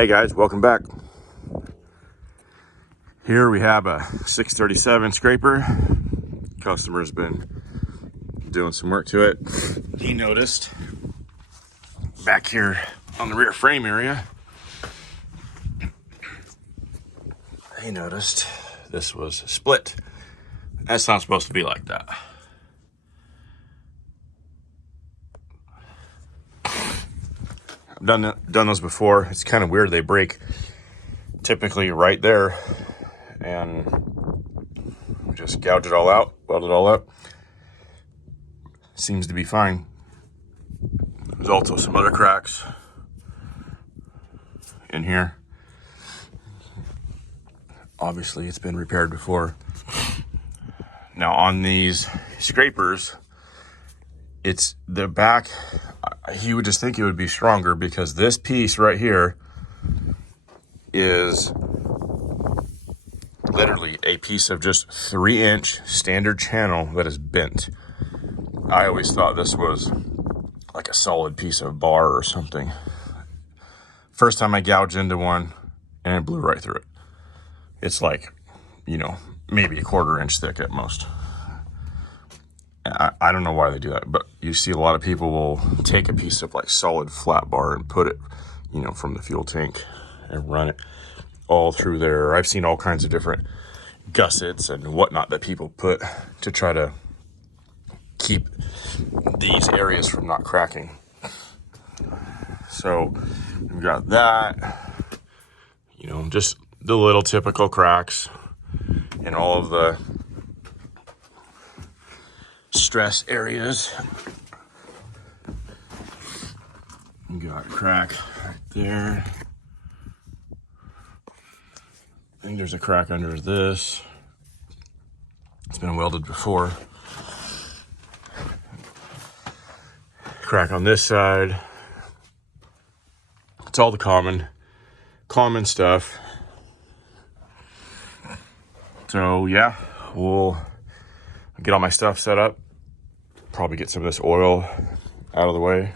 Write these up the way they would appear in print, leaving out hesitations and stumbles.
Hey guys, welcome back. Here we have a 637 scraper. Customer's been doing some work to it. He noticed back here on the rear frame area, he noticed this was split. That's not supposed to be like that. I've done those before. It's kind of weird. They break typically right there, and we just gouge it all out, weld it all up. Seems to be fine. There's also some other cracks in here. Obviously, it's been repaired before. Now on these scrapers, it's the back, you would just think it would be stronger because this piece right here is literally a piece of just 3-inch standard channel that is bent. I always thought this was like a solid piece of bar or something. First time I gouged into one and it blew right through it. It's like, maybe a 1/4 inch thick at most. I don't know why they do that, but you see a lot of people will take a piece of like solid flat bar and put it, from the fuel tank and run it all through there. I've seen all kinds of different gussets and whatnot that people put to try to keep these areas from not cracking. So we've got that, just the little typical cracks in all of the stress areas. You got a crack right there. I think there's a crack under this. It's been welded before. Crack on this side. It's all the common stuff. So yeah, we'll get all my stuff set up. Probably get some of this oil out of the way.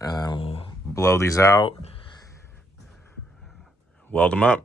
And we'll blow these out. Weld them up.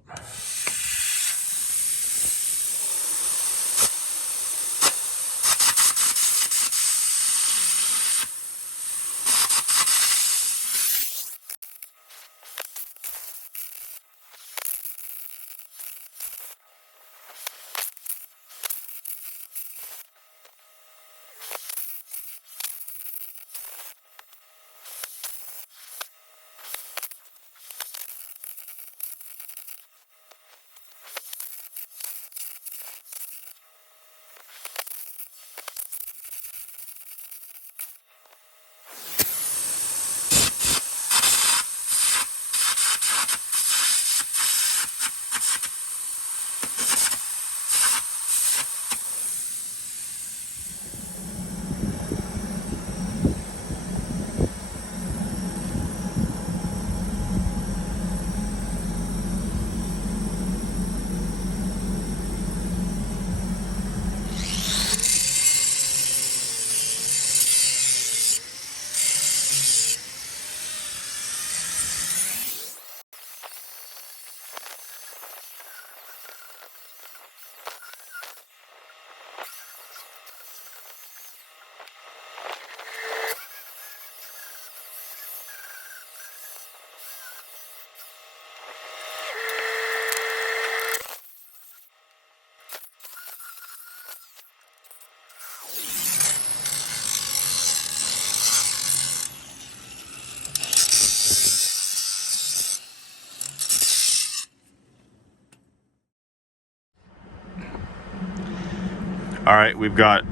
All right, we've got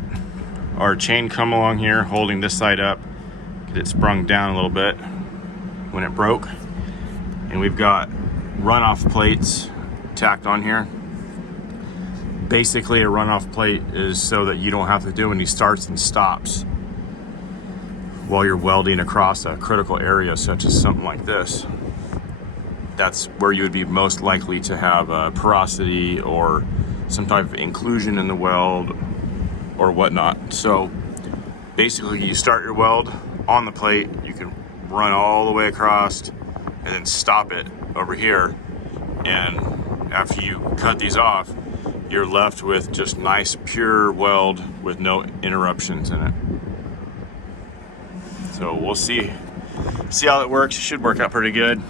our chain come along here holding this side up because it sprung down a little bit when it broke. And we've got runoff plates tacked on here. Basically, a runoff plate is so that you don't have to do any starts and stops while you're welding across a critical area such as something like this. That's where you would be most likely to have a porosity or some type of inclusion in the weld or whatnot. So basically you start your weld on the plate, you can run all the way across, and then stop it over here. And after you cut these off, you're left with just nice pure weld with no interruptions in it. So we'll see how it works. It should work out pretty good.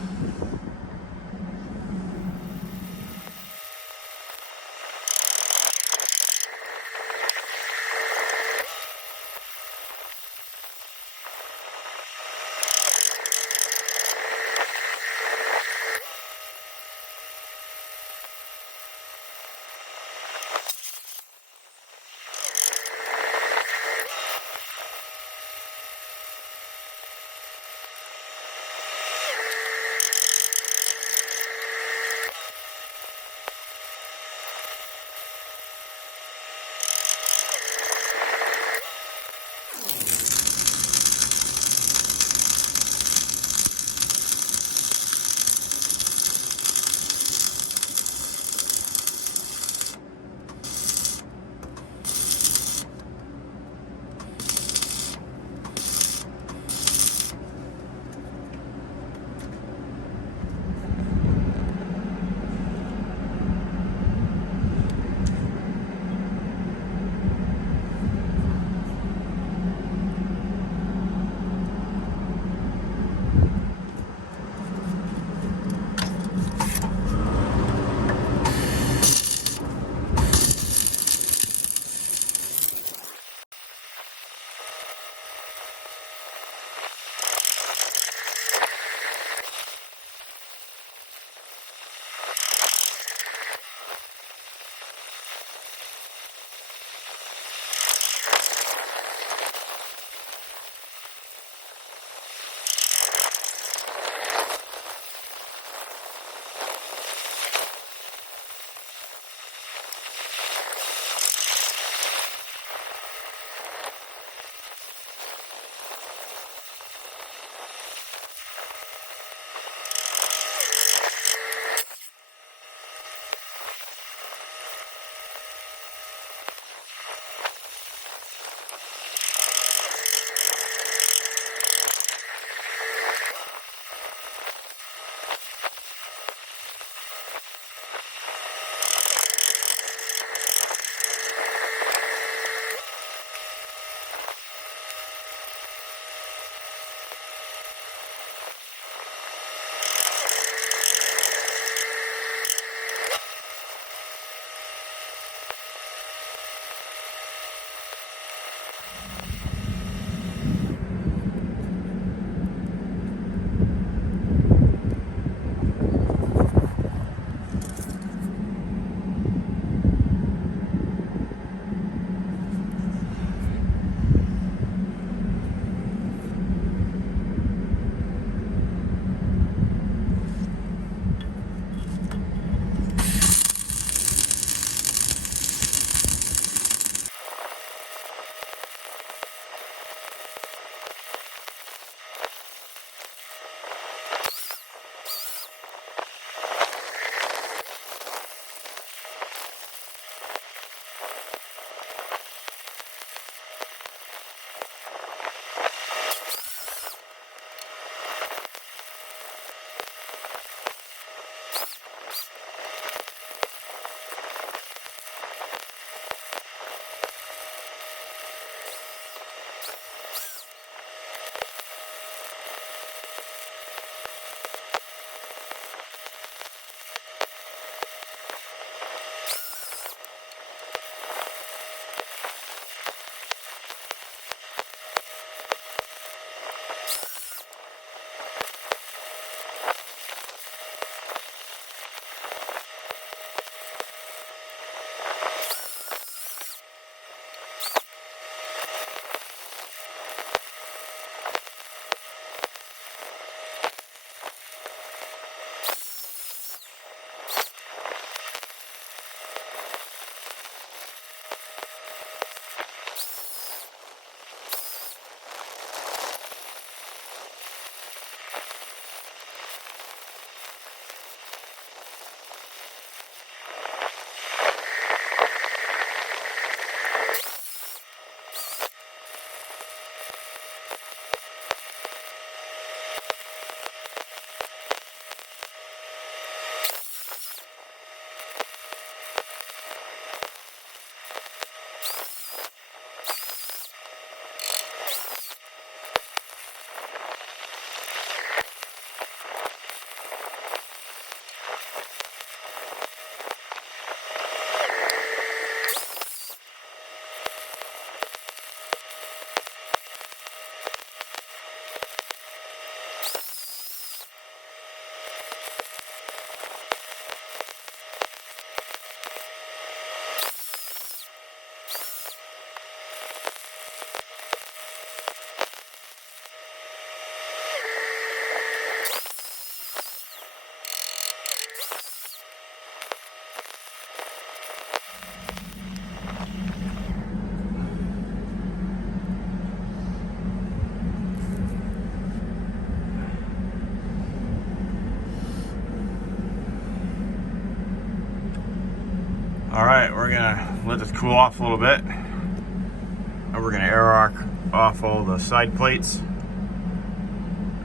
All right, we're gonna let this cool off a little bit. And we're gonna air arc off all the side plates.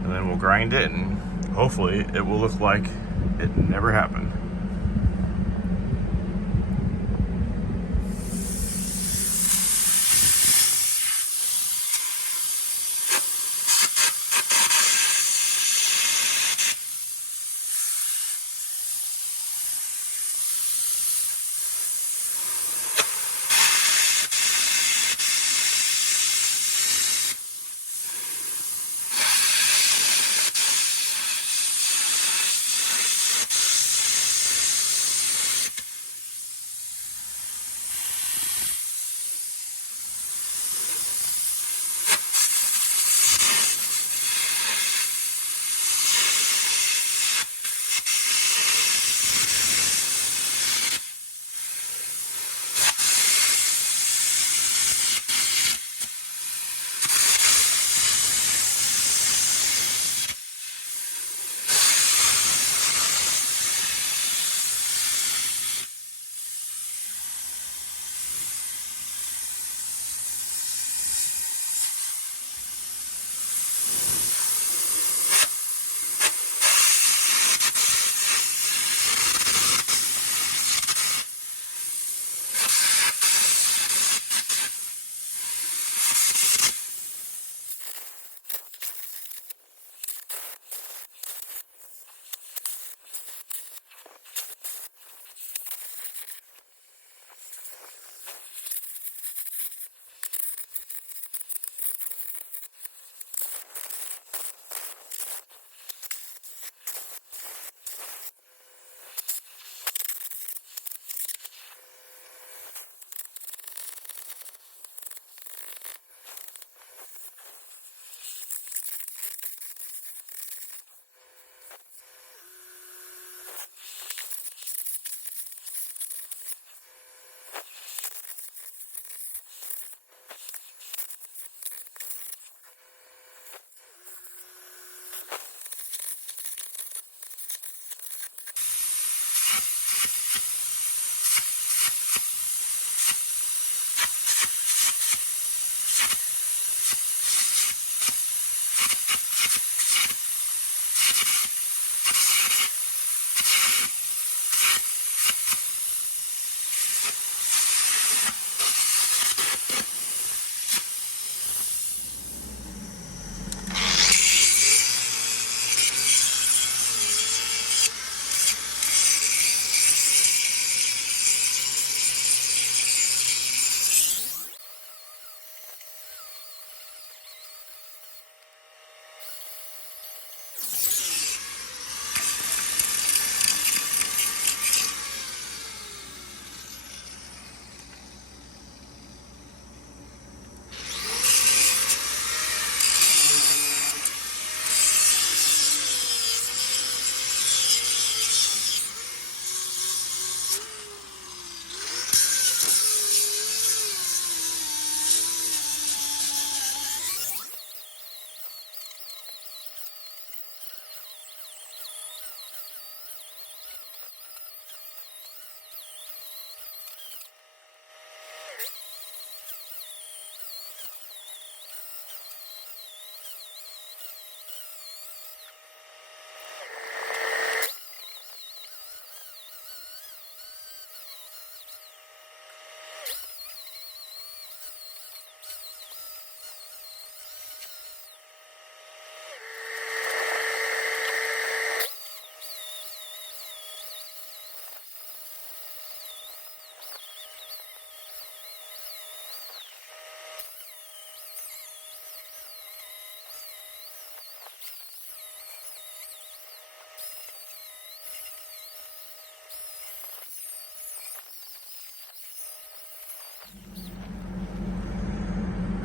And then we'll grind it, and hopefully it will look like it never happened.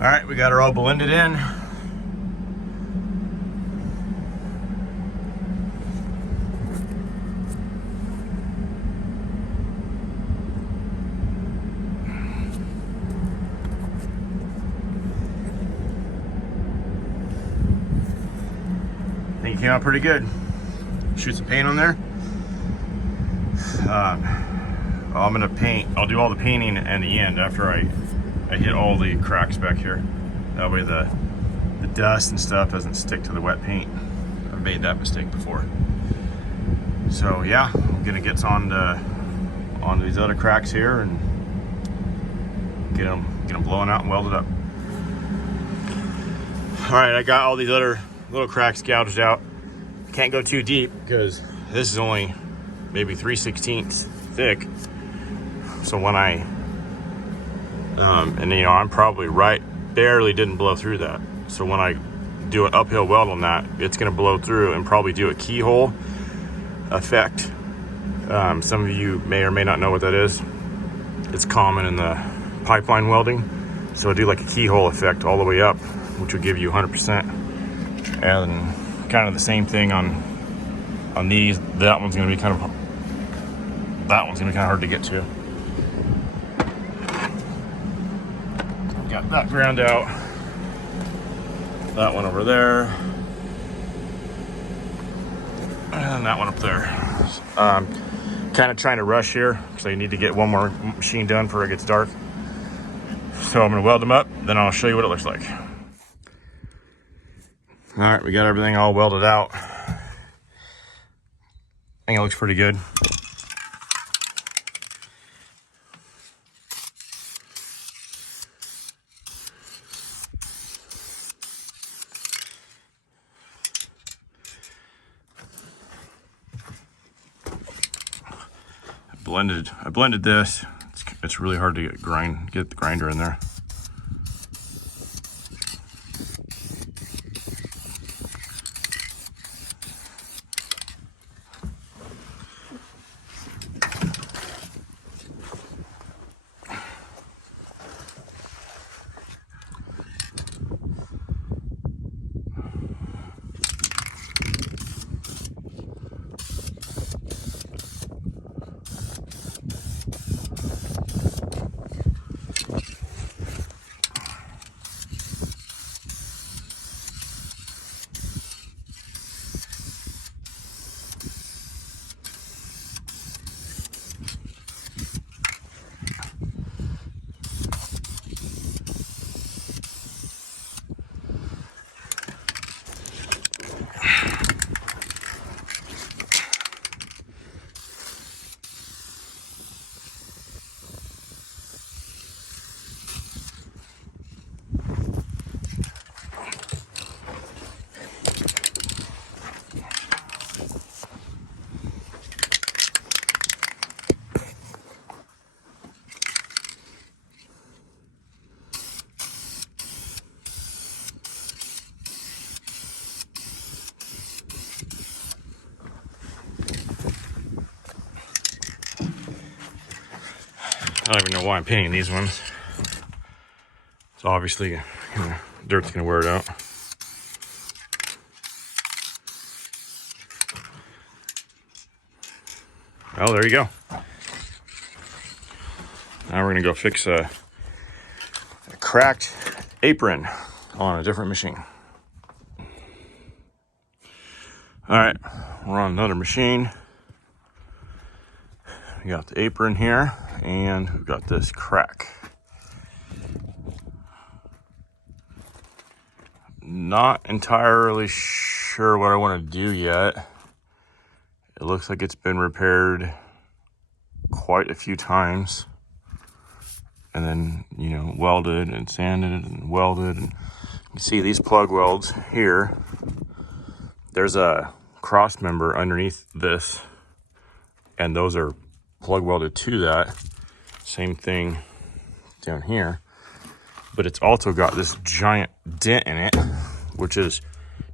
All right, we got her all blended in. I think it came out pretty good. Shoot some paint on there. I'm gonna paint. I'll do all the painting in the end after I hit all the cracks back here. That way the dust and stuff doesn't stick to the wet paint. I've made that mistake before. So yeah, I'm gonna get on these other cracks here and get them blown out and welded up. All right, I got all these other little cracks gouged out. Can't go too deep because this is only maybe 3/16 thick. So when I, and you know, I'm probably barely didn't blow through that. So when I do an uphill weld on that, it's gonna blow through and probably do a keyhole effect. Some of you may or may not know what that is. It's common in the pipeline welding. So I do like a keyhole effect all the way up, which will give you 100%. And kind of the same thing on these. That one's gonna be kind of hard to get to. Got that ground out. That one over there. And that one up there. Kind of trying to rush here because I need to get one more machine done before it gets dark. So I'm gonna weld them up, then I'll show you what it looks like. All right, we got everything all welded out. I think it looks pretty good. I blended this. It's really hard to get the grinder in there. I don't even know why I'm painting these ones. So obviously, you know, dirt's gonna wear it out. Well, there you go. Now we're gonna go fix a cracked apron on a different machine. All right, we're on another machine. We got the apron here, and we've got this crack. Not entirely sure what I want to do yet. It looks like it's been repaired quite a few times. And then, you know, welded and sanded and welded. And you can see these plug welds here. There's a Crossmember underneath this, and those are plug welded to that. Same thing down here, but it's also got this giant dent in it, which is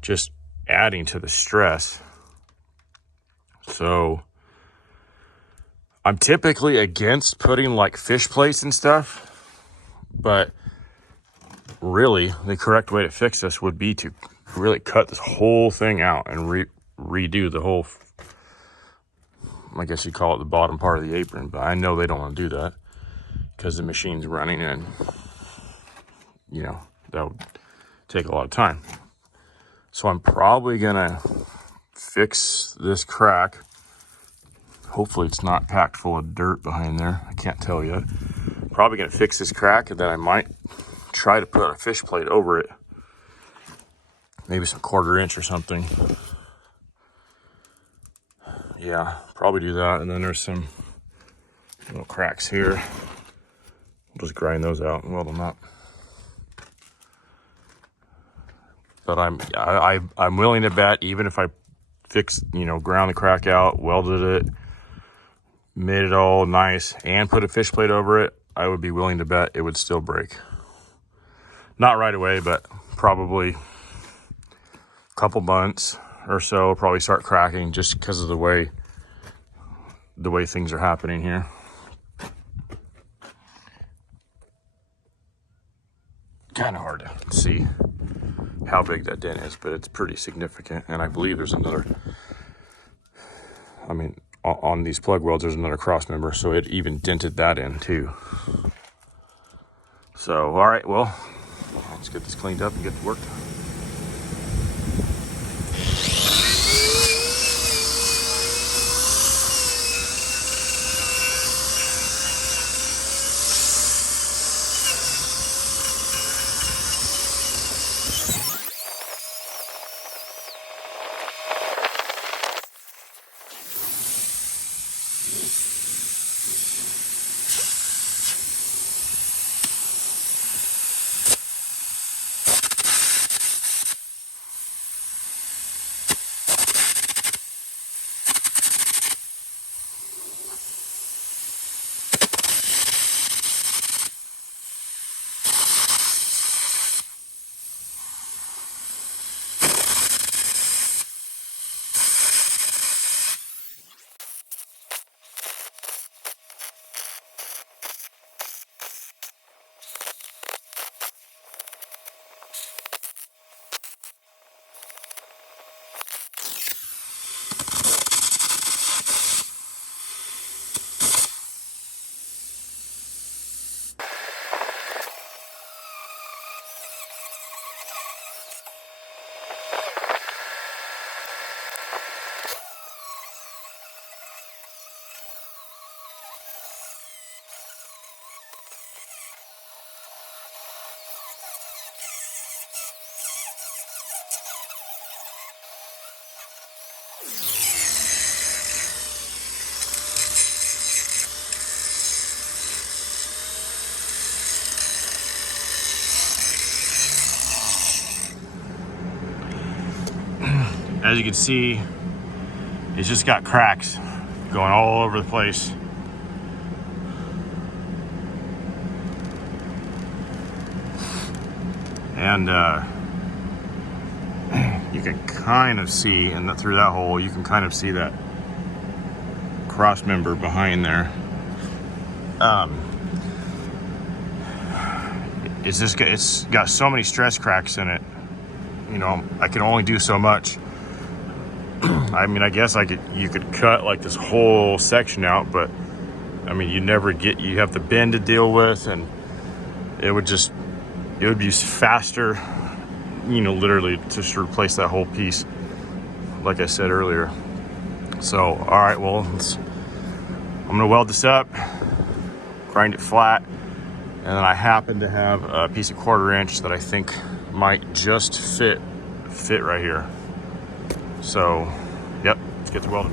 just adding to the stress. So I'm typically against putting like fish plates and stuff, but really the correct way to fix this would be to really cut this whole thing out and redo the whole, I guess you call it the bottom part of the apron, but I know they don't want to do that because the machine's running and, you know, that would take a lot of time. So I'm probably gonna fix this crack Hopefully it's not packed full of dirt behind there. I can't tell yet. Probably gonna fix this crack, and then I might try to put a fish plate over it. Maybe some 1/4 inch or something. Yeah, probably do that. And then there's some little cracks here. We'll just grind those out and weld them up. But I'm willing to bet, even if I fixed, ground the crack out, welded it, made it all nice, and put a fish plate over it, I would be willing to bet it would still break. Not right away, but probably a couple months or so, it'll probably start cracking just because of the way things are happening here. Kind of hard to see how big that dent is, but it's pretty significant. And I believe there's another, on these plug welds, there's another cross member, so it even dented that in too. So, all right, well, let's get this cleaned up and get to work. As you can see, it's just got cracks going all over the place. And you can kind of see, and through that hole, you can kind of see that cross member behind there. It's got so many stress cracks in it. I can only do so much. I guess you could cut like this whole section out, but you have the bend to deal with, and it would be faster, literally just to replace that whole piece, like I said earlier. So, all right, well, I'm gonna weld this up, grind it flat, and then I happen to have a piece of 1/4 inch that I think might just fit right here. So, yep, let's get to welding.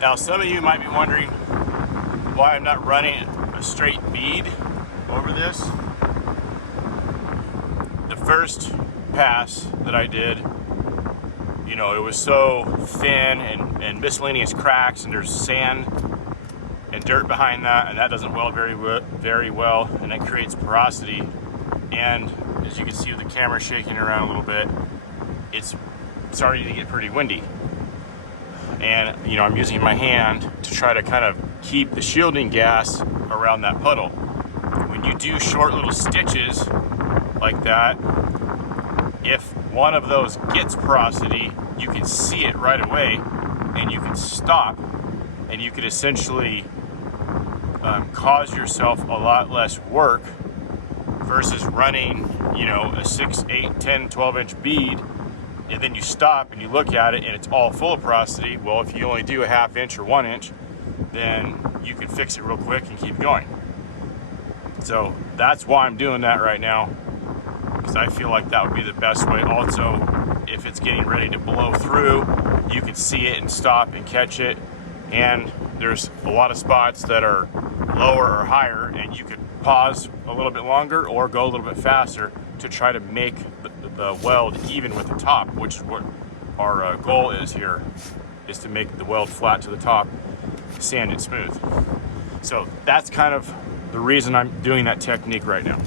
Now, some of you might be wondering why I'm not running a straight bead over this. The first pass that I did, you know, it was so thin and miscellaneous cracks, and there's sand and dirt behind that, and that doesn't weld very well, and that creates porosity. And as you can see with the camera shaking around a little bit, it's starting to get pretty windy. And you know, I'm using my hand to try to kind of keep the shielding gas around that puddle. When you do short little stitches like that, if one of those gets porosity, you can see it right away and you can stop, and you could essentially cause yourself a lot less work versus running, you know, a 6, 8, 10, 12-inch bead, and then you stop and you look at it and it's all full of porosity. Well, if you only do a 1/2 inch or 1 inch, then you can fix it real quick and keep going. So that's why I'm doing that right now, because I feel like that would be the best way. Also, if it's getting ready to blow through, you can see it and stop and catch it. And there's a lot of spots that are lower or higher, and you could pause a little bit longer or go a little bit faster to try to make the weld even with the top, which is what our goal is here, is to make the weld flat to the top, sand it smooth. So that's kind of the reason I'm doing that technique right now.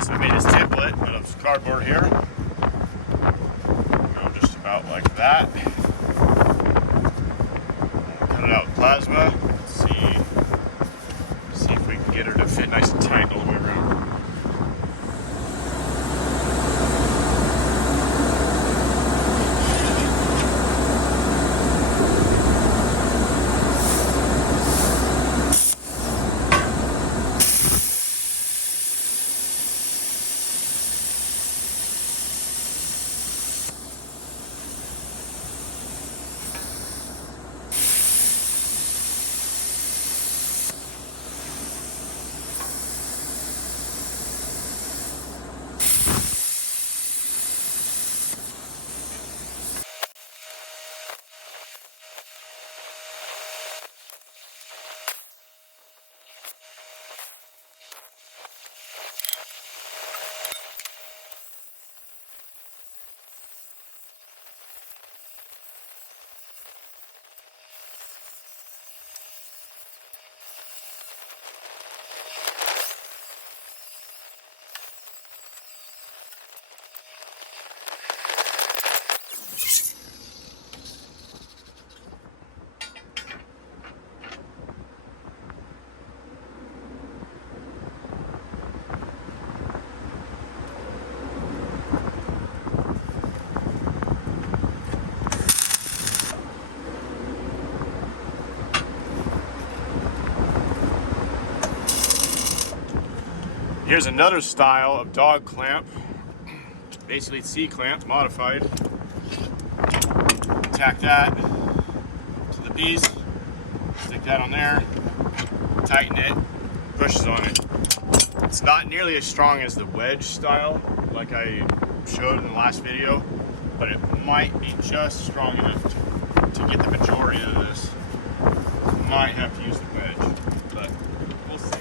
So I made this template out of cardboard here. Go just about like that. Cut it out with plasma. Let's see if we can get her to fit nice and tight all the way around. Here's another style of dog clamp, basically C-clamp modified. Tack that to the piece, stick that on there, tighten it, pushes on it. It's not nearly as strong as the wedge style, like I showed in the last video, but it might be just strong enough to get the majority of this. Might have to use the wedge, but we'll see.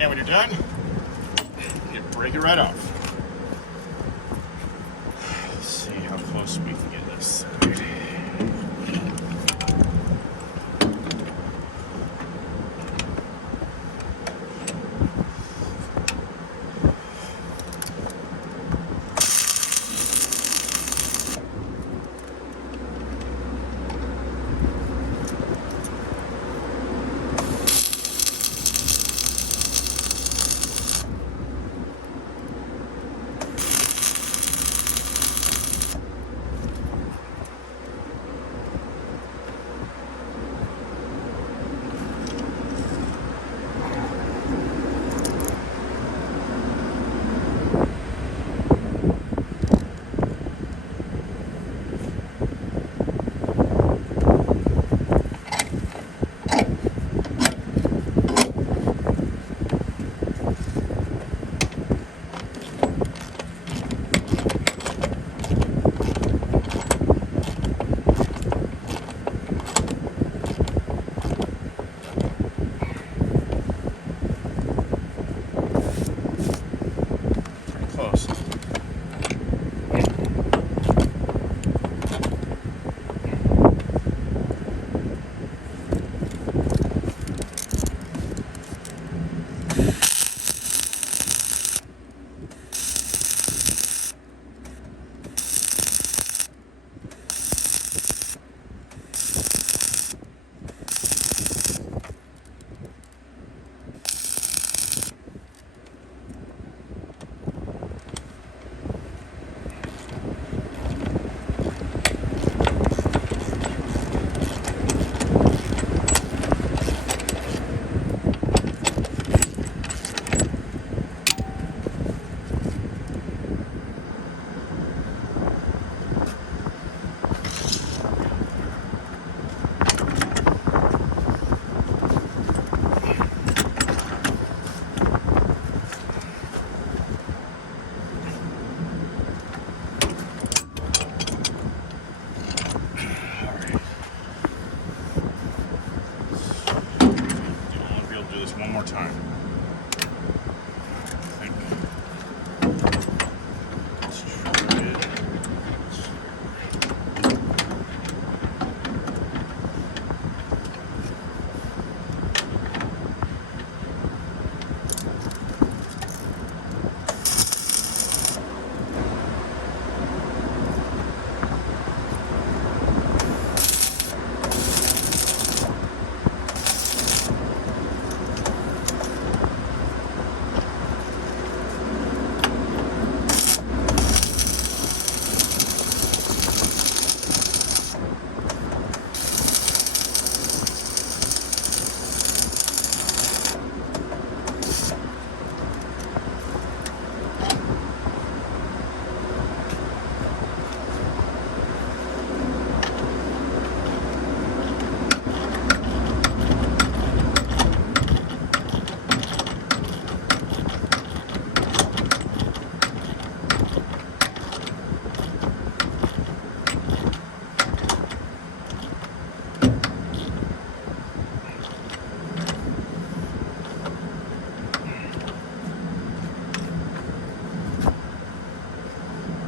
And when you're done, you break it right off. Let's see how close we can get this side. one more time. I think. Let's try it.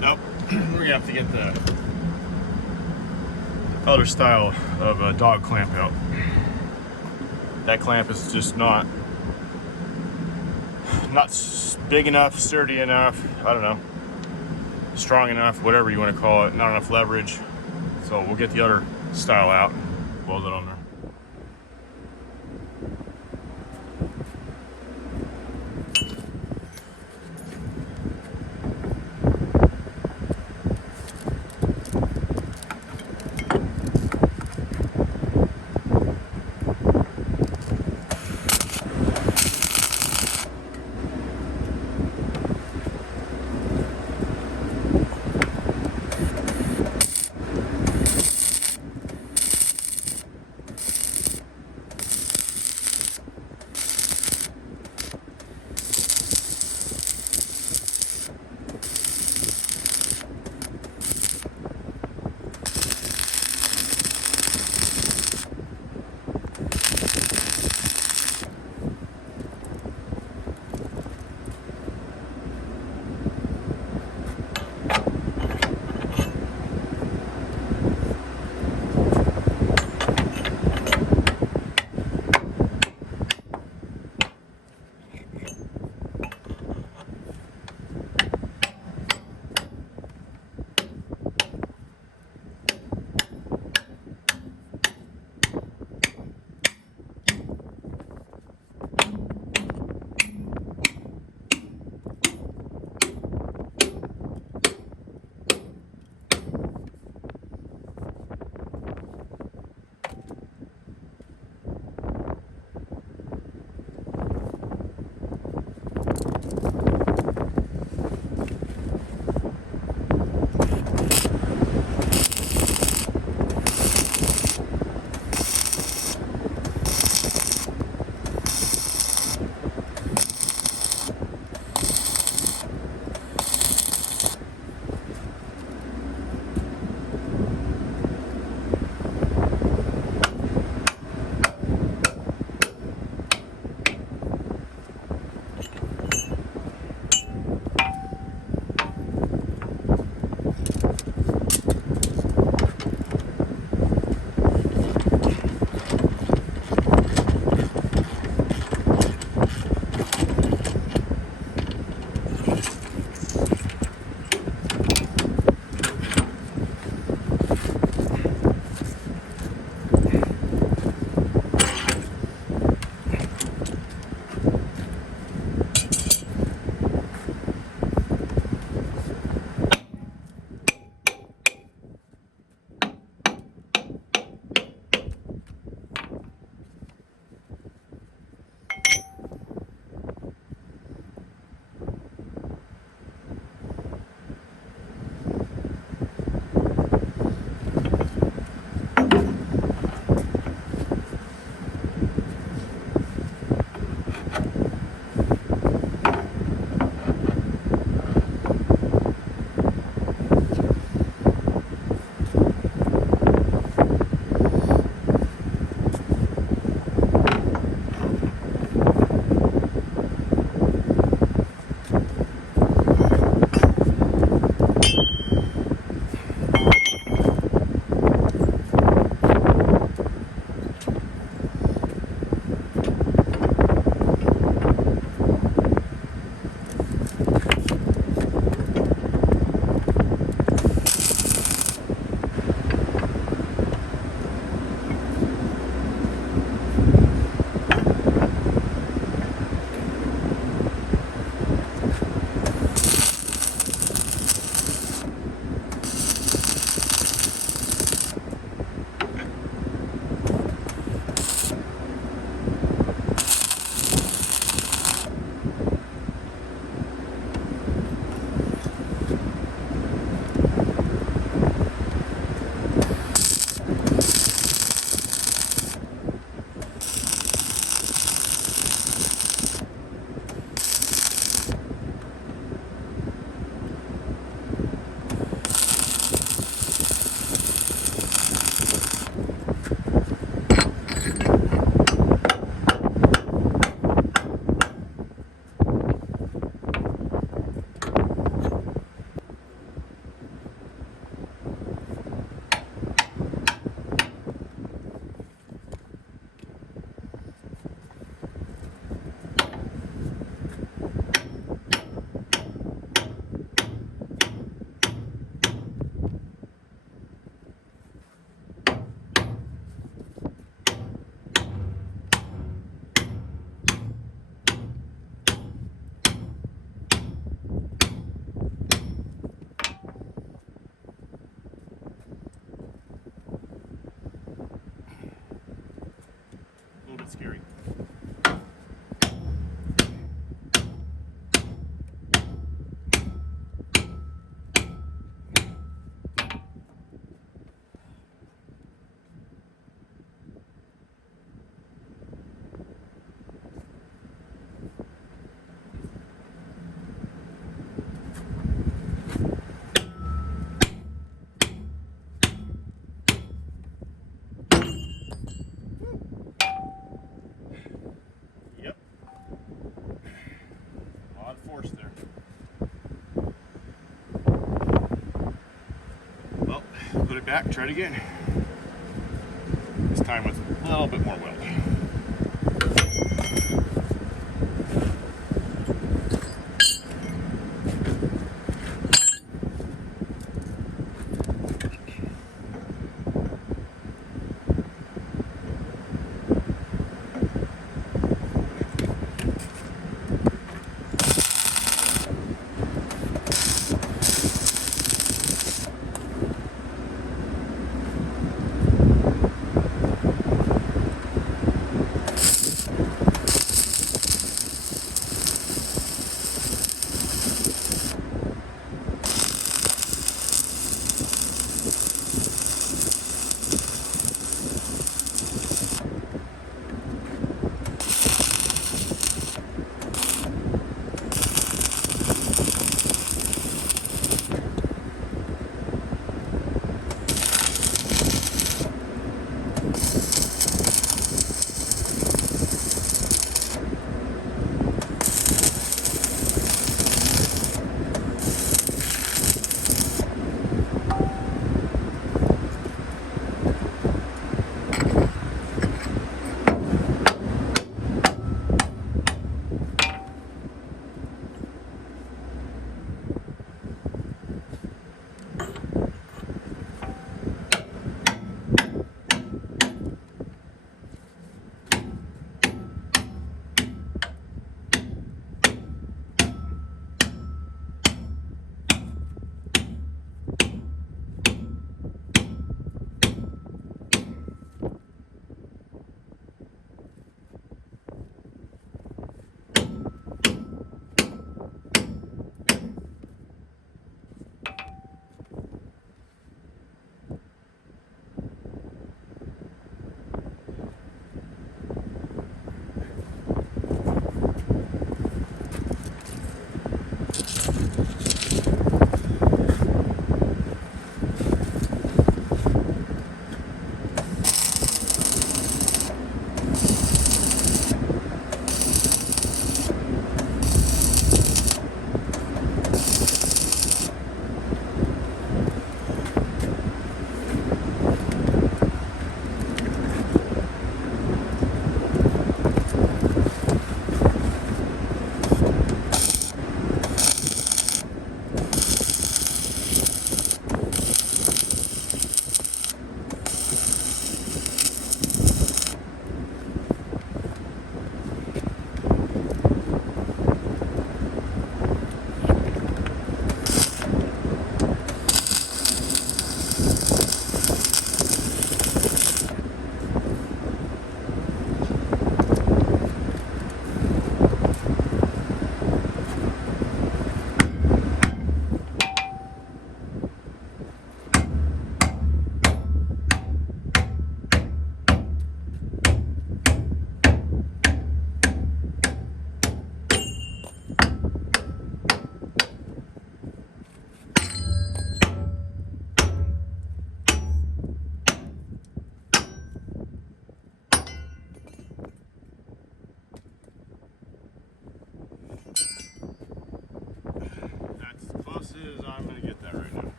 Nope, we're gonna have to get the other style of a dog clamp out. That clamp is just not big enough, sturdy enough, I don't know, strong enough, whatever you want to call it, not enough leverage. So we'll get the other style out and weld it on there. not scary. Yep. Odd force there. Well, put it back, try it again. This time with a little bit more weld.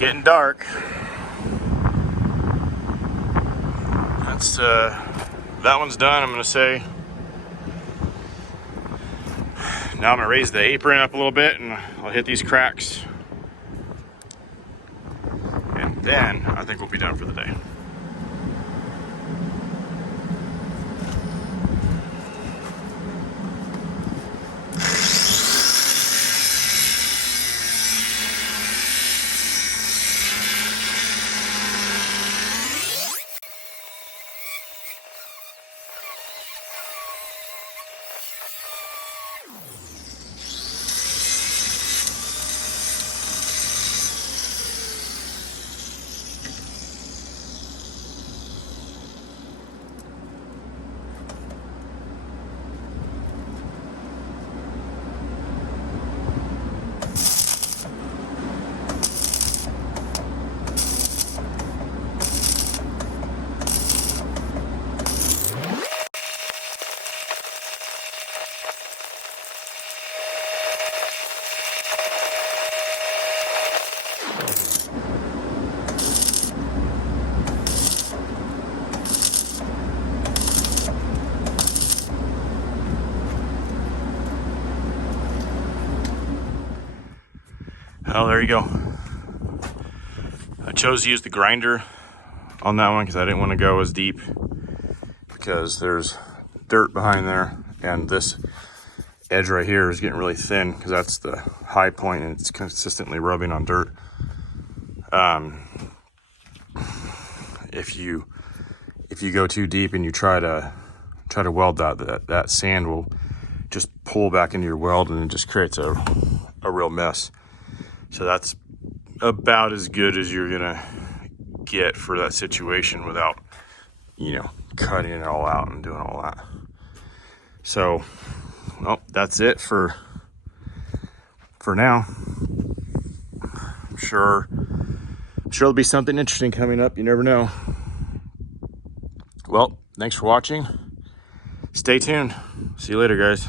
getting dark. That's that one's done. I'm gonna say. Now I'm gonna raise the apron up a little bit and I'll hit these cracks. And then I think we'll be done for the day. Oh, there you go. I chose to use the grinder on that one because I didn't want to go as deep because there's dirt behind there, and this edge right here is getting really thin because that's the high point and it's consistently rubbing on dirt. If you go too deep and you try to weld that sand will just pull back into your weld and it just creates a real mess. So that's about as good as you're gonna get for that situation without, you know, cutting it all out and doing all that. So, well, that's it for now. I'm sure there'll be something interesting coming up. You never know. Well, thanks for watching. Stay tuned. See you later, guys.